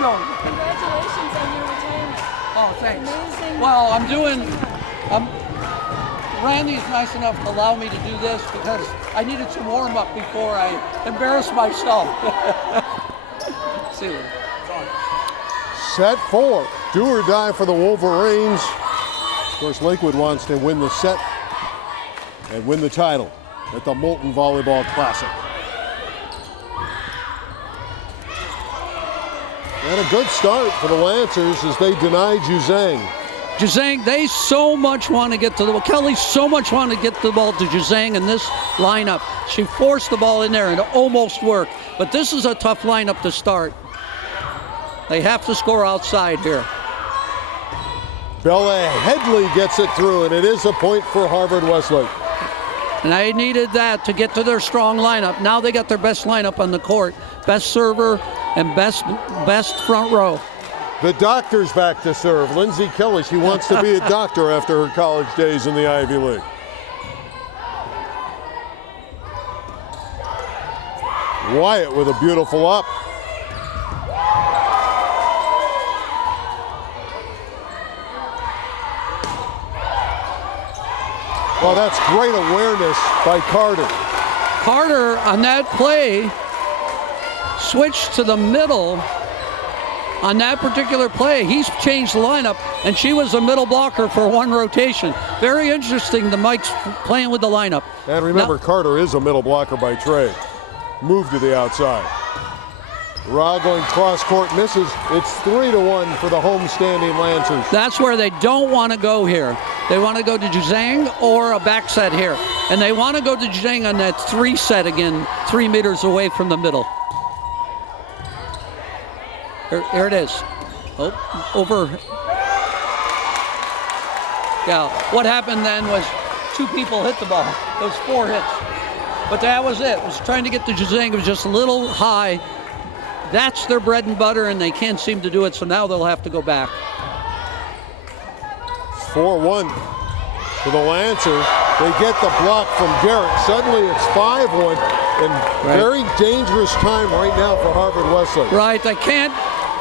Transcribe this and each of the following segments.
knows? Congratulations on your retirement. Oh, thanks. Amazing. Well, Randy's nice enough to allow me to do this because I needed some warm-up before I embarrassed myself. See you. Set 4, do or die for the Wolverines. Of course, Lakewood wants to win the set and win the title at the Molten Volleyball Classic. And a good start for the Lancers as they deny Juzang. Juzang, they so much want to get to the ball. Kelly so much want to get the ball to Juzang in this lineup. She forced the ball in there and it almost worked. But this is a tough lineup to start. They have to score outside here. Bella Headley gets it through, and it is a point for Harvard-Westlake. And they needed that to get to their strong lineup. Now they got their best lineup on the court. Best server and best front row. The doctor's back to serve. Lindsay Kelly, she wants to be a doctor after her college days in the Ivy League. Wyatt with a beautiful up. Well, that's great awareness by Carter. Carter on that play switched to the middle. On that particular play, he's changed the lineup, and she was a middle blocker for one rotation. Very interesting, the Mike's playing with the lineup. And remember, now, Carter is a middle blocker by trade. Move to the outside. Ra going cross court, misses. It's 3-1 for the homestanding Lancers. That's where they don't want to go here. They want to go to Juzang or a back set here. And they want to go to Juzang on that 3 set again, 3 meters away from the middle. Here it is. Oh, over. Yeah, what happened then was 2 people hit the ball. It was 4 hits. But that was it. It was trying to get to Juzang. It was just a little high. That's their bread and butter, and they can't seem to do it, so now they'll have to go back. 4-1 for the Lancers. They get the block from Garrett. Suddenly it's 5-1, and very dangerous time right now for Harvard-Westlake. Right,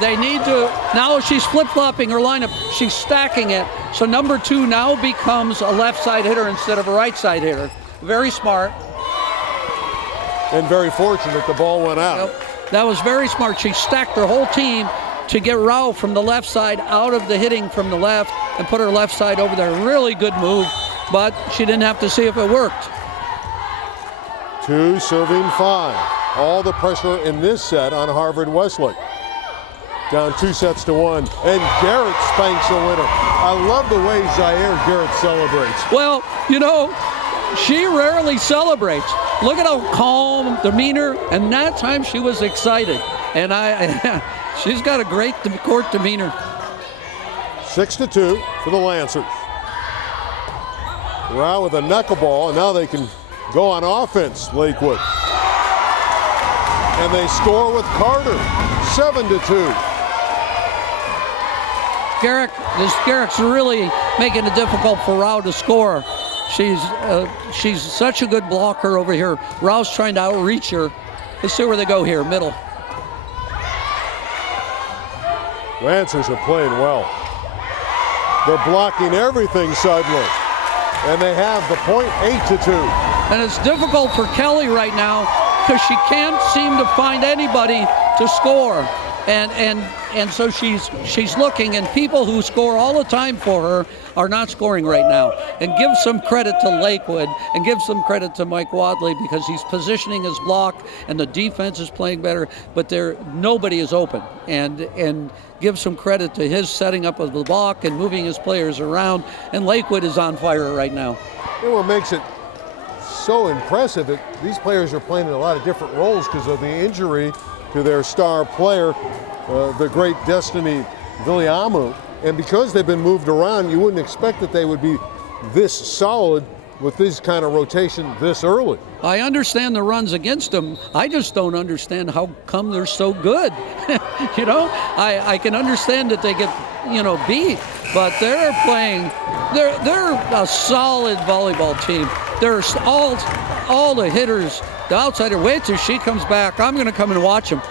they need to, now she's flip-flopping her lineup. She's stacking it, so number 2 now becomes a left side hitter instead of a right side hitter. Very smart. And very fortunate the ball went out. Yep. That was very smart. She stacked her whole team to get Rao from the left side out of the hitting from the left and put her left side over there. Really good move, but she didn't have to see if it worked. 2 serving 5. All the pressure in this set on Harvard-Westlake. Down 2-1, and Garrett spanks a winner. I love the way Zaire Garrett celebrates. Well, you know, she rarely celebrates. Look at how calm demeanor, and that time she was excited. And she's got a great court demeanor. 6-2 for the Lancers. Rao with a knuckleball, and now they can go on offense, Lakewood. And they score with Carter, 7-2. Garrett's really making it difficult for Rao to score. She's such a good blocker over here. Rao's trying to outreach her. Let's see where they go here, middle. Lancers are playing well. They're blocking everything suddenly. And they have the point, 8-2. And it's difficult for Kelly right now because she can't seem to find anybody to score. And so she's looking, and people who score all the time for her are not scoring right now. And give some credit to Lakewood and give some credit to Mike Wadley because he's positioning his block and the defense is playing better, but nobody is open. And give some credit to his setting up of the block and moving his players around. And Lakewood is on fire right now. And what makes it so impressive, these players are playing in a lot of different roles because of the injury to their star player, the great Destiny Viliamu. And because they've been moved around, you wouldn't expect that they would be this solid with this kind of rotation this early. I understand the runs against them. I just don't understand how come they're so good. You know, I can understand that they get, beat, but they're playing, they're a solid volleyball team. There's all the hitters, the outsider. Wait till she comes back. I'm going to come and watch them.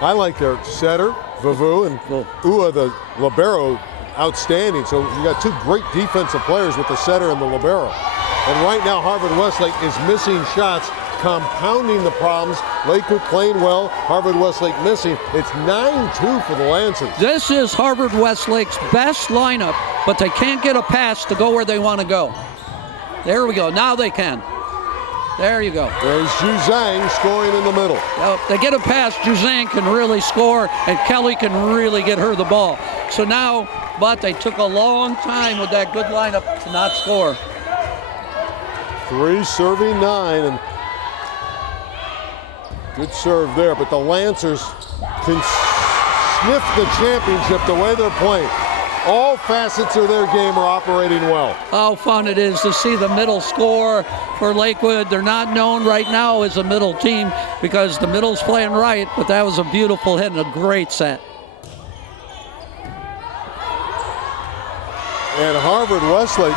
I like their setter, Vavu and Ua, the libero, outstanding. So you got two great defensive players with the setter and the libero. And right now, Harvard-Westlake is missing shots, compounding the problems. Lakewood playing well, Harvard-Westlake missing. It's 9-2 for the Lancers. This is Harvard-Westlake's best lineup, but they can't get a pass to go where they want to go. There we go. Now they can. There you go. There's Zhang scoring in the middle. They get a pass, Zhang can really score, and Kelly can really get her the ball. So now, but they took a long time with that good lineup to not score. 3 serving 9, and good serve there, but the Lancers can sniff the championship the way they're playing. All facets of their game are operating well. How fun it is to see the middle score for Lakewood. They're not known right now as a middle team because the middle's playing right, but that was a beautiful hit and a great set. And Harvard-Westlake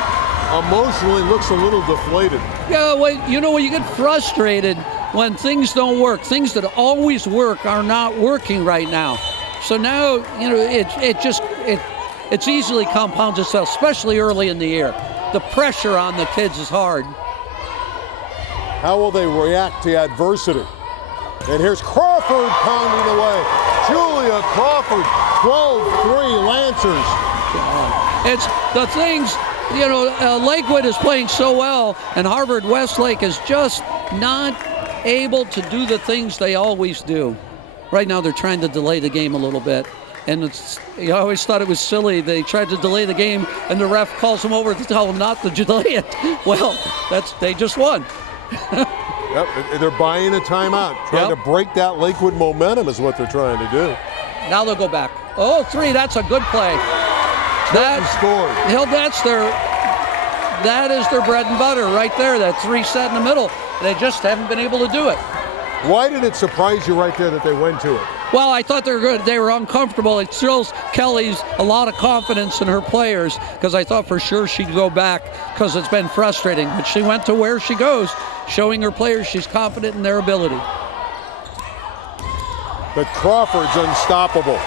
emotionally looks a little deflated. Yeah, well, you know, when you get frustrated when things don't work, things that always work are not working right now. So now, you know, it's easily compounds itself, especially early in the year. The pressure on the kids is hard. How will they react to adversity? And here's Crawford pounding away. Julia Crawford, 12-3 Lancers. It's the things, you know, Lakewood is playing so well, and Harvard-Westlake is just not able to do the things they always do. Right now they're trying to delay the game a little bit. And I always thought it was silly. They tried to delay the game, and the ref calls them over to tell them not to delay it. Well, they just won. Yep, they're buying a timeout. Trying to break that Lakewood momentum is what they're trying to do. Now they'll go back. Oh, 3, that's a good play. That scored. That is their bread and butter right there, that 3 set in the middle. They just haven't been able to do it. Why did it surprise you right there that they went to it? Well, I thought they were good. They were uncomfortable. It shows Kelly's a lot of confidence in her players because I thought for sure she'd go back because it's been frustrating. But she went to where she goes, showing her players she's confident in their ability. But Crawford's unstoppable.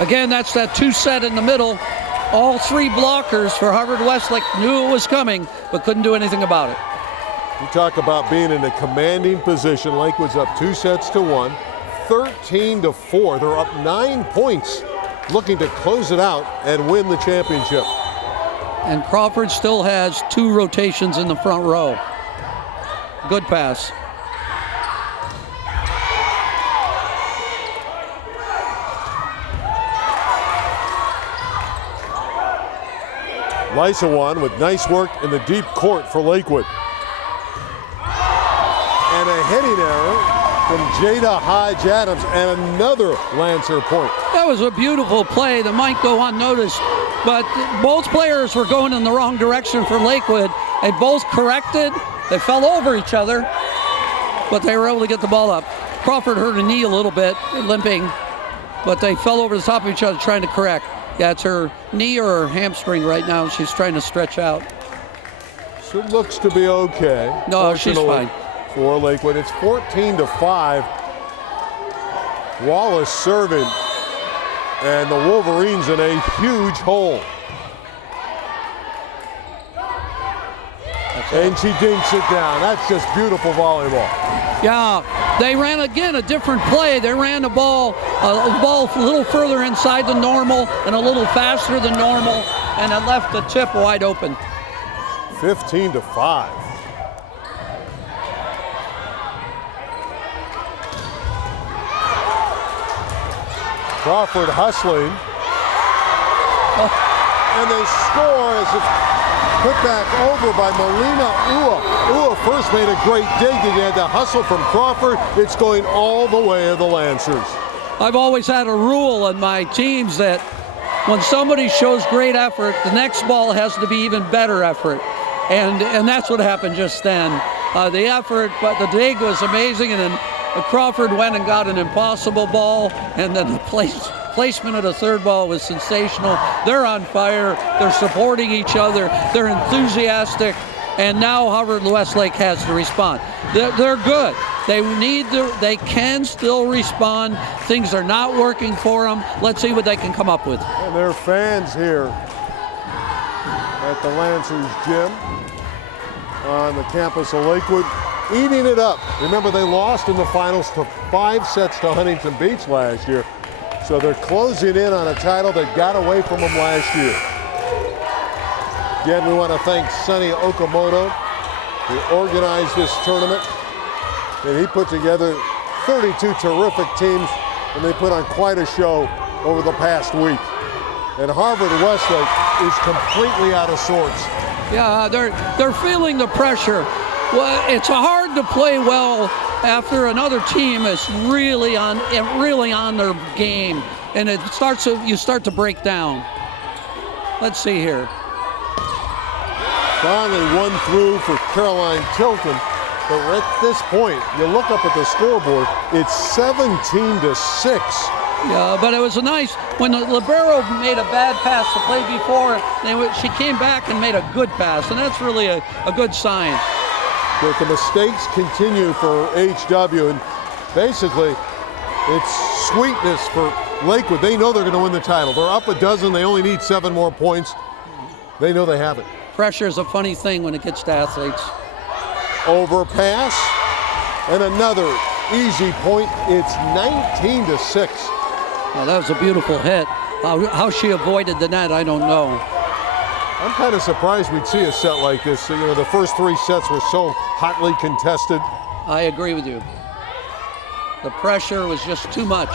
Again, that's that 2 set in the middle. All 3 blockers for Harvard-Westlake knew it was coming, but couldn't do anything about it. You talk about being in a commanding position. Lakewood's up 2 sets to 1, 13-4. They're up 9 points, looking to close it out and win the championship. And Crawford still has 2 rotations in the front row. Good pass. Lysawan with nice work in the deep court for Lakewood. And a hitting error from Jada Hodge-Adams and another Lancer point. That was a beautiful play that might go unnoticed, but both players were going in the wrong direction for Lakewood. They both corrected. They fell over each other, but they were able to get the ball up. Crawford hurt her knee a little bit, limping, but they fell over the top of each other trying to correct. Yeah, it's her knee or her hamstring right now. She's trying to stretch out. She looks to be okay. No, she's fine. For Lakewood, it's 14-5. Wallace serving, and the Wolverines in a huge hole. And she dinks it down. That's just beautiful volleyball. Yeah, they ran again a different play. They ran the ball a little further inside than normal and a little faster than normal, and it left the tip wide open. 15-5. Crawford hustling. And they score as it's put back over by Melina Ua. Ua first made a great dig, and he had to hustle from Crawford. It's going all the way of the Lancers. I've always had a rule in my teams that when somebody shows great effort, the next ball has to be even better effort. And that's what happened just then. The effort, but the dig was amazing, and then Crawford went and got an impossible ball, and then the placement of the third ball was sensational. They're on fire. They're supporting each other. They're enthusiastic. And now Harvard-Westlake has to respond. They're good. They can still respond. Things are not working for them. Let's see what they can come up with. And there are fans here at the Lancers gym on the campus of Lakewood, eating it up. Remember, they lost in the finals to 5 sets to Huntington Beach last year. So they're closing in on a title that got away from them last year. Again, we want to thank Sonny Okamoto, who organized this tournament. And he put together 32 terrific teams, and they put on quite a show over the past week. And Harvard-Westlake is completely out of sorts. Yeah, they're feeling the pressure. Well, it's hard to play well after another team is really on their game, and you start to break down. Let's see here. Finally one through for Caroline Tilton, but at this point, you look up at the scoreboard, it's 17-6. Yeah, but it was when the libero made a bad pass to play before, she came back and made a good pass, and that's really a good sign. But the mistakes continue for HW, and basically it's sweetness for Lakewood. They know they're going to win the title. They're up a dozen. They only need 7 more points. They know they have it. Pressure is a funny thing when it gets to athletes. Overpass, and another easy point. It's 19-6. Well, that was a beautiful hit. How she avoided the net, I don't know. I'm kind of surprised we'd see a set like this. You know, the first 3 sets were so hotly contested. I agree with you. The pressure was just too much.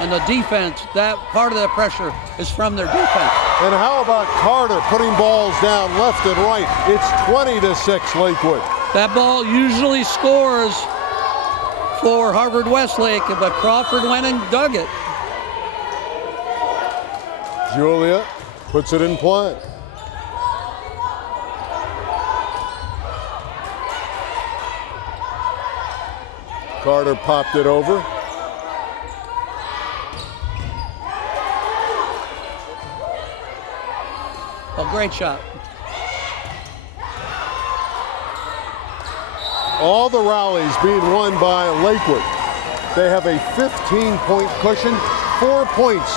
And the defense, that part of the pressure is from their defense. And how about Carter putting balls down left and right? It's 20-6 Lakewood. That ball usually scores for Harvard-Westlake, but Crawford went and dug it. Julia puts it in play. Carter popped it over. Oh, great shot. All the rallies being won by Lakewood. They have a 15-point cushion, 4 points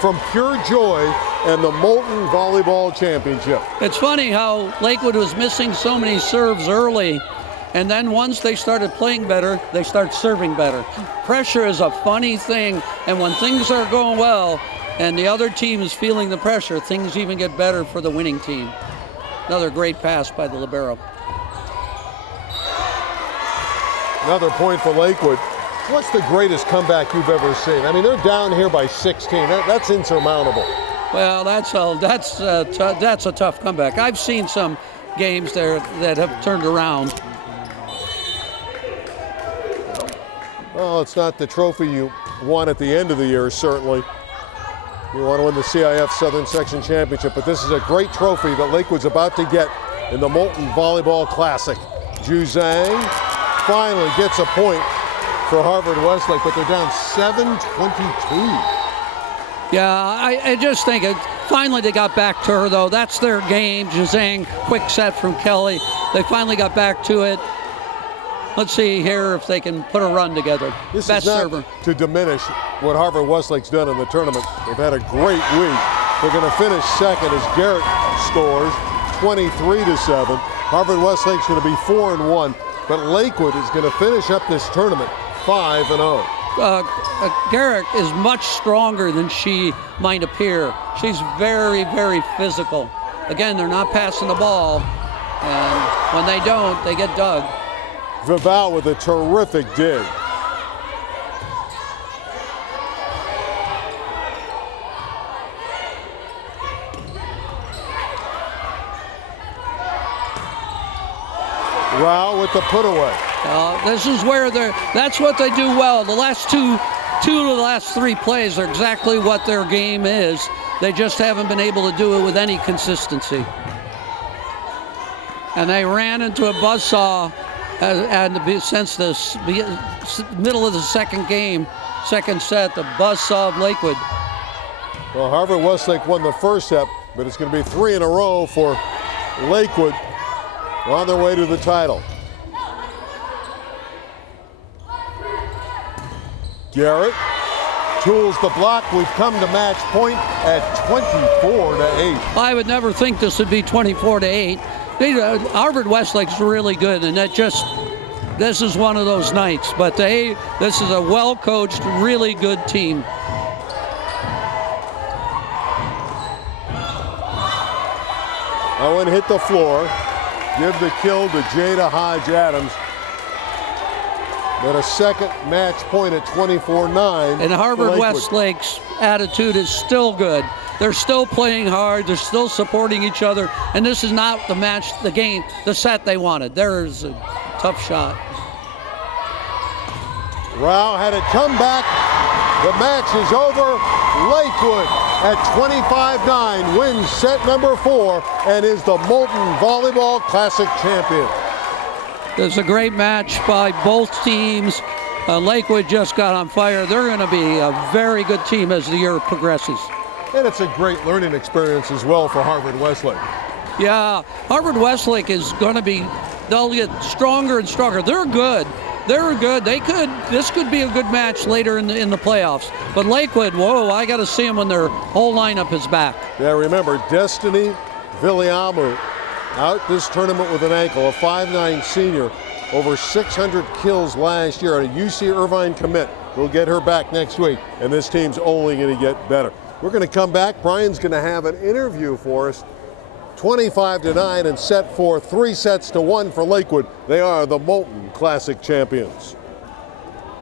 from pure joy and the Molten Volleyball Championship. It's funny how Lakewood was missing so many serves early, and then once they started playing better, they start serving better. Pressure is a funny thing, and when things are going well and the other team is feeling the pressure, things even get better for the winning team. Another great pass by the libero. Another point for Lakewood. What's the greatest comeback you've ever seen? I mean, they're down here by 16. That's insurmountable. Well, that's a tough comeback. I've seen some games there that have turned around. Well, it's not the trophy you won at the end of the year, certainly. You want to win the CIF Southern Section Championship, but this is a great trophy that Lakewood's about to get in the Molten Volleyball Classic. Juzang finally gets a point for Harvard-Westlake, but they're down 7-22. Yeah, I just think finally they got back to her, though. That's their game. Juzang, quick set from Kelly. They finally got back to it. Let's see here if they can put a run together. This Best is not server. to diminish what Harvard-Westlake's done in the tournament. They've had a great week. They're going to finish second as Garrett scores 23-7. Harvard-Westlake's going to be 4-1, but Lakewood is going to finish up this tournament 5-0. Garrick is much stronger than she might appear. She's very, very physical. Again, they're not passing the ball, and when they don't, they get dug. Vival with a terrific dig. Rao with the put away. This is where that's what they do well. The last two of the last 3 plays are exactly what their game is. They just haven't been able to do it with any consistency. And they ran into a buzzsaw since the middle of the second set, the buzzsaw of Lakewood. Well, Harvard-Westlake won the first set, but it's going to be 3 in a row for Lakewood on their way to the title. Garrett tools the block. We've come to match point at 24-8. I would never think this would be 24-8. Harvard-Westlake's really good, and this is one of those nights. But this is a well-coached, really good team. Owen hit the floor. Give the kill to Jada Hodge-Adams. But a second match point at 24-9. And Harvard-Westlake's attitude is still good. They're still playing hard. They're still supporting each other. And this is not the set they wanted. There's a tough shot. Rao had it come back. The match is over. Lakewood at 25-9 wins set number 4 and is the Molten Volleyball Classic champion. It's a great match by both teams. Lakewood just got on fire. They're going to be a very good team as the year progresses. And it's a great learning experience as well for Harvard-Westlake. Yeah, Harvard-Westlake is going to be, they'll get stronger and stronger. They're good. They're good. This could be a good match later in the playoffs. But Lakewood, whoa, I got to see them when their whole lineup is back. Yeah, remember, Destiny Viliamu out this tournament with an ankle, a 5'9" senior, over 600 kills last year, and a UC Irvine commit. We'll get her back next week, and this team's only going to get better. We're going to come back. Brian's going to have an interview for us. 25-9 and set 4, 3-1 for Lakewood. They are the Molten Classic champions.